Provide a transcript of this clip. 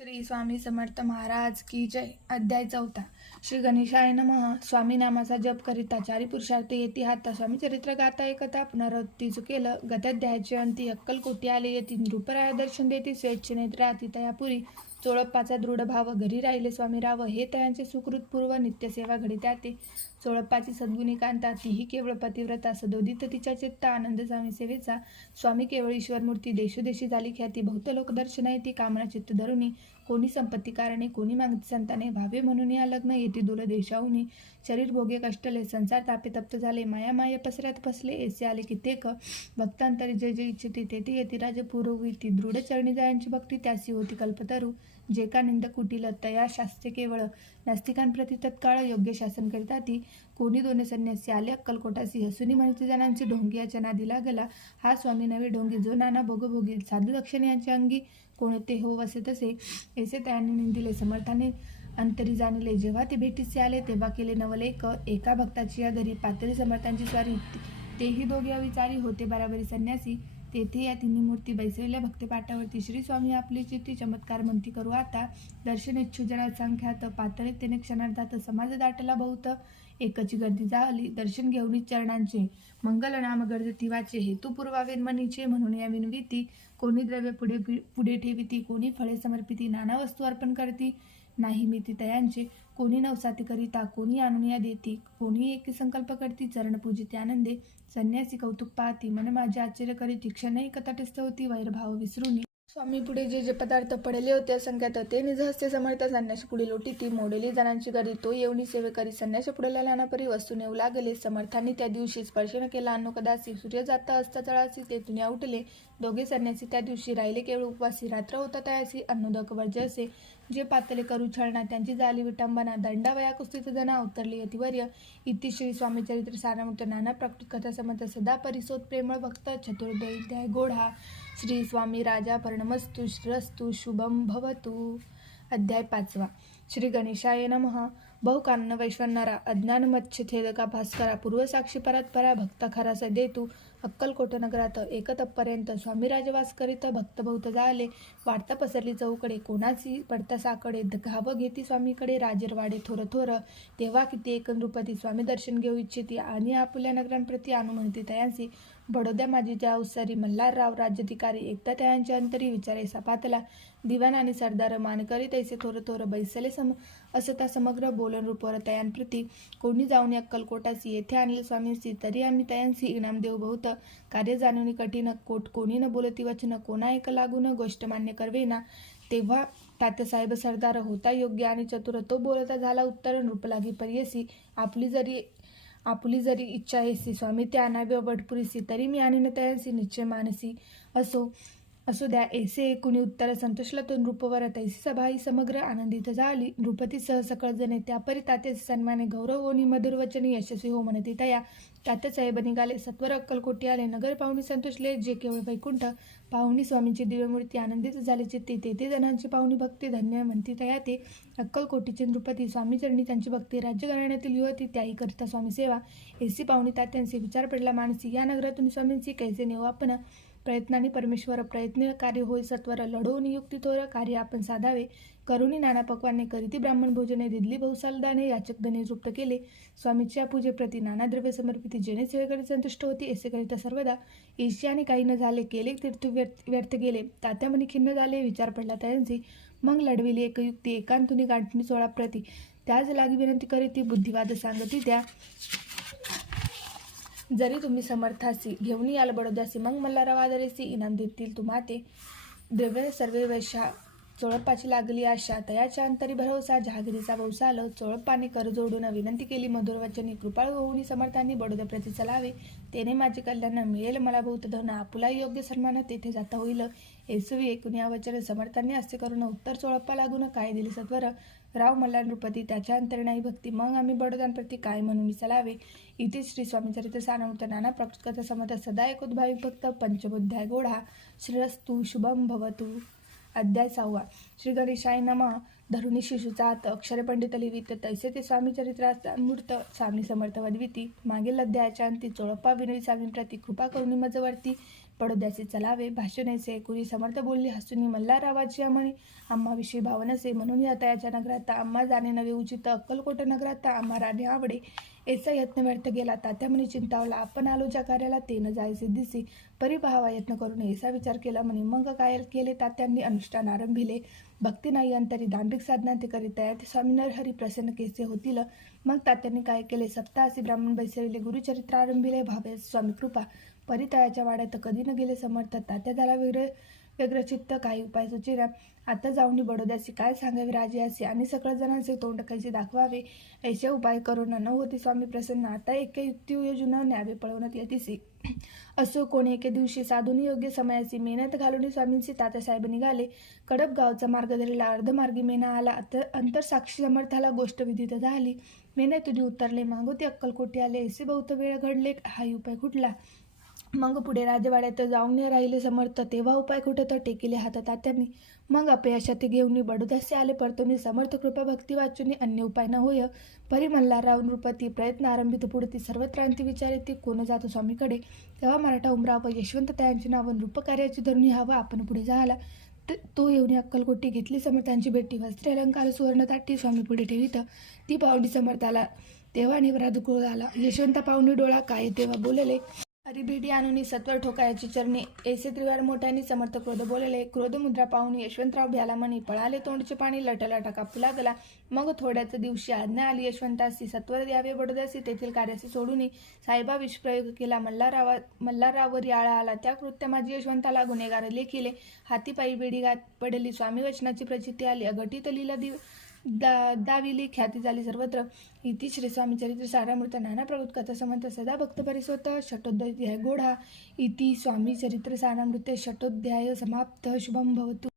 श्री स्वामी समर्थ महाराज की जय. अध्याय 4. श्री गणेशाय नमः. स्वामी नामाचा जप करिता चारी पुरुषार्थ येती हाता. स्वामी चरित्र गाता एकता पुनरावृत्ती चुकेल. गताध्यायाचे अंती अक्कलकोटी आले येती. नृपराया दर्शन देती स्वेच्छेने राहती तयापुरी. चोळप्पाचा दृढ भाव घरी राहिले स्वामी राव. हे तयांचे सुकृत पूर्व नित्यसेवा घडी त्याते. चोळप्पाची सद्गुणी कांता तीही केवळ पतिव्रता. सदोदित तिच्या चित्त आनंद स्वामी सेवेचा. स्वामी केवळ ईश्वरमूर्ती देशोदेशी झाली ख्याती. बहुत लोक दर्शन येती कामना चित्त धरुणी. कोणी संपत्ती कारणे कोणी मागती संताने. भावे म्हणून या लग्न येते दूर देशाहुनी. शरीर भोगे कष्टले संसार तापे तप्त झाले. माया माया पसऱ्यात फसले ऐसे आले कित्येक. भक्तांतरी जे जे इच्छिती तेथे येती राज पुरविती. दृढ चरणी जायांची भक्ती त्यासी होती कल्पतरू. जे का निंद कुटील तया शास्त्रे केवळ. नास्तिकांप्रती तत्काळ योग्य शासन करिता ती. कोणी दोन्ही संन्यासी आले अक्कलकोटासी. हसुनी म्हणते जणांची ढोंगियाच्या नादी लागला. हा स्वामी नवे ढोंगी जो नाना भोगभोगी. साधू दक्षिण यांच्या अंगी कोणते हो वसे तसे. ऐसे त्याने निंदिले समर्थाने अंतरी जाणले. जेव्हा ते भेटीसे आले तेव्हा केले नवलेक. एका भक्ताची या घरी पातळी समर्थांची स्वारी. तेही दोघे अविचारी होते बराबरी संन्यासी. तेथे या तिन्ही मूर्ती बैसविल्या भक्ती पाठावरती. श्री स्वामी आपली चित्ती चमत्कार म्हणती करू आता. दर्शन इच्छु जनात संख्यात. पातळीत त्याने क्षणार्धात समाज दाटला बहुत. एकची गर्दी झाली दर्शन घेऊन चरणांचे. मंगल नाम गर्जती वाचे. हेतू पूर्वावे मनीचे म्हणून या विनविती. कोणी द्रव्य पुढे ठेविती. कोणी फळे समर्पिती. नाना वस्तू अर्पण करती नाही मी ती तयांचे. कोणी नवसाती करिता कोणी आणून या देती. कोणी एकी संकल्प करती चरण पूजिती आनंदे. संन्यासी कौतुक पाहती मन माझे आश्चर्य करीती. क्षणही कथाटस्थ होती वैरभाव विसरूनी. स्वामी पुढे जे जे पदार्थ पडले होते असंख्यात ते निजहस्ते समर्थ संन्याशी पुढे लोटीती. मोडेली जणांची गरी तो येऊनी सेवे करी. संन्याशी पुढे नानापरी वस्तू नेऊ लागले. समर्थांनी त्या दिवशी स्पर्श न केला अन्न कदासी. सूर्य जाता असता तळासी तेथून उठले. दोघे संन्यासी त्या दिवशी राहिले केवळ उपवासी. रात्र होता तयासी अन्नोदक वर्ज्य असे. जे पातले करू छळना त्यांची झाली विटंबना. दंडावया कुस्तीत जना अवतरली अतिवर्य. इति श्री स्वामी चरित्र सारामृत नाना प्रकृत कथा समर्थ सदा परिसोत प्रेमळ भक्त चतुर्दय गोढा. श्री स्वामी राजा पर्णमस्तु श्रस्तु शुभम भवतु. अध्याय 5. श्री गणेशाय नमः. बहुकानन वैश्वनरा अज्ञान मच्छेदका भास्करा. पूर्वसाक्षी परत्परा भक्त खरा सदेतू. अक्कलकोट नगरात एकतपर्यंत स्वामी राजवास करीत. भक्त बहुत झाले वार्ता पसरली चौकडे. कोणाची पडता साकडे. घाव घेती स्वामीकडे राजरवाडे थोर थोर. तेव्हा किती एक नृपती स्वामी दर्शन घेऊ इच्छिती. आणि आपल्या नगरांप्रती आणू म्हणती तयांसी. बडोद्या माझी त्या अवसरी मल्हारराव राज्याधिकारी. एकदा तयांच्या अंतरी विचारे सपातला. दिवाण आणि सरदार मानकरी तैसे थोर थोर बैसले असता समग्र बोलन रूपवर तयांप्रती. कोणी जाऊन अक्कलकोटासी येथे आणले स्वामींसी. तरी आम्ही तयांसी इनाम देऊ बहुत. कार्य जाणून कठीण कोट. कोणी न बोलती वचन कोणा एक लागून गोष्ट मान्य करवेना. तेव्हा तात्यासाहेब सरदार होता योग्य आणि चतुर. तो बोलता झाला उत्तर नृपलागी परियसी. आपली जरी इच्छा येसी स्वामी ते आणावे वडपुरीसी. तरी मी आणीन तयांसी निश्चय मानसी. असो द्या ऐसे एकूणी उत्तर संतोषला तो नृपवर. तैसी सभा ही समग्र आनंदित झाली. नृपती सह सकळ जणे त्यापरी तात्याचे सन्माने गौरव होनी मधुर वचनी यशस्वी हो म्हणती तया. तात्यासाहेब निघाले सत्वर अक्कलकोटी आले. नगर पाहुणी संतोषले जे केवळ वैकुंठ. पाहुणी स्वामींची दिव्यमूर्ती आनंदित झाली चित्ती. तेथे जणांची पाहुणी भक्ती धन्य म्हणती तया ते. अक्कलकोटीचे नृपती स्वामीचरणी त्यांची भक्ती. राज्यघराण्यातील युवती त्याही करिता स्वामी सेवा. ऐसी पाहुणी तात्यांचे विचार पडला मानसी. या नगरातून स्वामींची कैसे नेऊ आपण. प्रयत्नाने परमेश्वर प्रयत्न कार्य होय सत्वर. लढवून युक्ती थोर कार्य आपण साधावे. करुणी नाना पक्वाने करीती ब्राह्मण भोजने. दिदली बहुसाल दाने याचक धने तृप्त केले. स्वामीच्या पूजे प्रती नाना द्रव्य समर्पिती. जेणे सेवेकडे संतुष्ट होती ऐसे करिता सर्वदा. ईर्ष्याने काही न झाले केले तीर्थ व्यर्थ गेले. तात्यामनी खिन्न झाले विचार पडला तयांची. मग लढविली एक युक्ती एकांतुनी गांठणी 16 प्रती. त्याच लागी विनंती करीती बुद्धिवाद सांगती त्या. जरी तुम्ही समर्थासी घेऊन याल बडोद्यासी. मग मल्हारराव आदरेसी इनाम देतील तुम्हा ते. द्रव्य सर्वे वैशा. चोळप्पाची लागली आशा. तयाच्या अंतरी भरवसा. जहागिरीचा वौसाल. चोळप्पाने कर जोडून विनंती केली मधुर वचनी. कृपाळ होऊन समर्थांनी बडोद्याप्रती चलावे. तेने माझे कल्याण मिळेल मला बहुत धन. आपुला योग्य सन्मान तेथे जाता होईल. येसुवी एकूण या वचन समर्थांनी असे करून उत्तर चोळप्पा लागून काय दिले सत्वर. राव मल्हार नृपती त्याच्या अंतरी नाही भक्ती. मग आम्ही बडोद्यांप्रती काय म्हणून चलावे. इथे श्री स्वामी चरित्र सारामृत नाना प्रकृत कथा समर्थ सदा एकोद्भावी भक्त पंचबुद्ध्याय गोढा. श्रीरस्तु शुभम भवतु. अध्याय 6. श्री गणेशाय नमः. धरुणी शिशूचा हात अक्षर पंडित लिहित. तैसे ते स्वामी चरित्राचा मूर्त स्वामी समर्थ वदविती. मागील अध्यायाच्या अंती चोळप्पा विनवी स्वामींप्रती कृपा करुणी मजवरती. पडोद्यासी चलावे भाषणेसे कुरी समर्थ बोलली हसुनी मल्हाररावाची म्हणे आम्हाविषयी भावनसे म्हणून या तयाच्या नगरात आम्हा जाणे नवे उचित अक्कलकोट नगरात आम्हा राणे आवडे याचा यत्न व्यर्थ गेला. तात्या म्हणे चिंतावला आपण आलो ज्या कार्याला ते न जायचे दिसे परी पाहावा यत्न करून याचा विचार केला म्हणे मग काय केले तात्यांनी अनुष्ठान आरंभिले. भक्ती नाही अंतरी दांभिक साधना ते करीत ते स्वामी नरहरी प्रसन्न केसे होतील. मग तात्यांनी काय केले सप्ताहासी ब्राह्मण बैसविले गुरुचरित्र आरंभिले भावे स्वामी कृपा परितळाच्या वाड्यात कधी न गेले समर्थ तात्या झाला व्यग्रचित्त काही उपाय सुचिरा आता जाऊनी बडोद्यासी काय सांगावे राजे असे आणि सकळ जणांचे तोंड कैसे दाखवावे ऐसे उपाय करून न होती स्वामी प्रसन्न आता एके युक्ती योजना न्यावे पळवण्यात येतीसी. असो कोणी एके दिवशी साधूनी योग्य समयाची मेहनत घालून स्वामींची तात्यासाहेब निघाले. कडप गावचा मार्ग धरला अर्धमार्गी मेना आला अंतर साक्षी समर्थाला गोष्ट विदित झाली. मेना तुझी उतरले मागोती अक्कलकोटी आले ऐसे बहुत वेळ घडले हा उपाय कुठला. मग पुढे राजवाड्यात जाऊन राहिले समर्थ तेव्हा उपाय कुठे तर टेकिले हात तात्यांनी. मग अपयशात घेऊन बडोद्यासी आले परतोनी समर्थ कृपा भक्ती वाचून अन्य उपाय न होय परी मल्हारराव नृपती प्रयत्न आरंभित पुढती सर्वत्रांती विचारिती कोण जातो स्वामीकडे. तेव्हा मराठा उमराव यशवंत त्यांची नावं नृपकार्याची धरून हवं आपण पुढे झाला. तो येऊन अक्कलकोटी घेतली समर्थांची भेटी वस्त्रे अलंकार सुवर्ण ताटी स्वामी पुढे ठेवीत ती पाहुणी समर्थाला तेव्हा निवरा दुकुळ झाला. यशवंत पाहुणी डोळा काय तेव्हा बोलले हरिभेटी आणून सत्वर ठोकायची चरणी ऐसे त्रिवार मोठ्याने समर्थ क्रोध बोलले. क्रोध मुद्रा पाहून यशवंतराव भ्याला म्हणे पळाले तोंडचे पाणी लटलटा कापू लागला. मग थोड्याच दिवशी आज्ञा आली यशवंतासी सत्वर द्यावे बडोद्यासी तेथील कार्यासी सोडून साहेबा विषप्रयोग केला. मल्हाररावरी आळा आला त्या कृत्य माझी यशवंताला गुन्हेगार लेखिले. हाती पायी बेडी गात पडली स्वामी वचनाची प्रचिती आली अघटित लीला दाविली ख्याती झाली सर्वत्र. इति श्री स्वामी चरित्र सारामृत नाना प्रभूत कथा समंत सदा भक्त परिसोत षटोध्याय गोढा. इति स्वामी चरित्र सारामृते षटोध्याय समाप्त शुभम भवतु.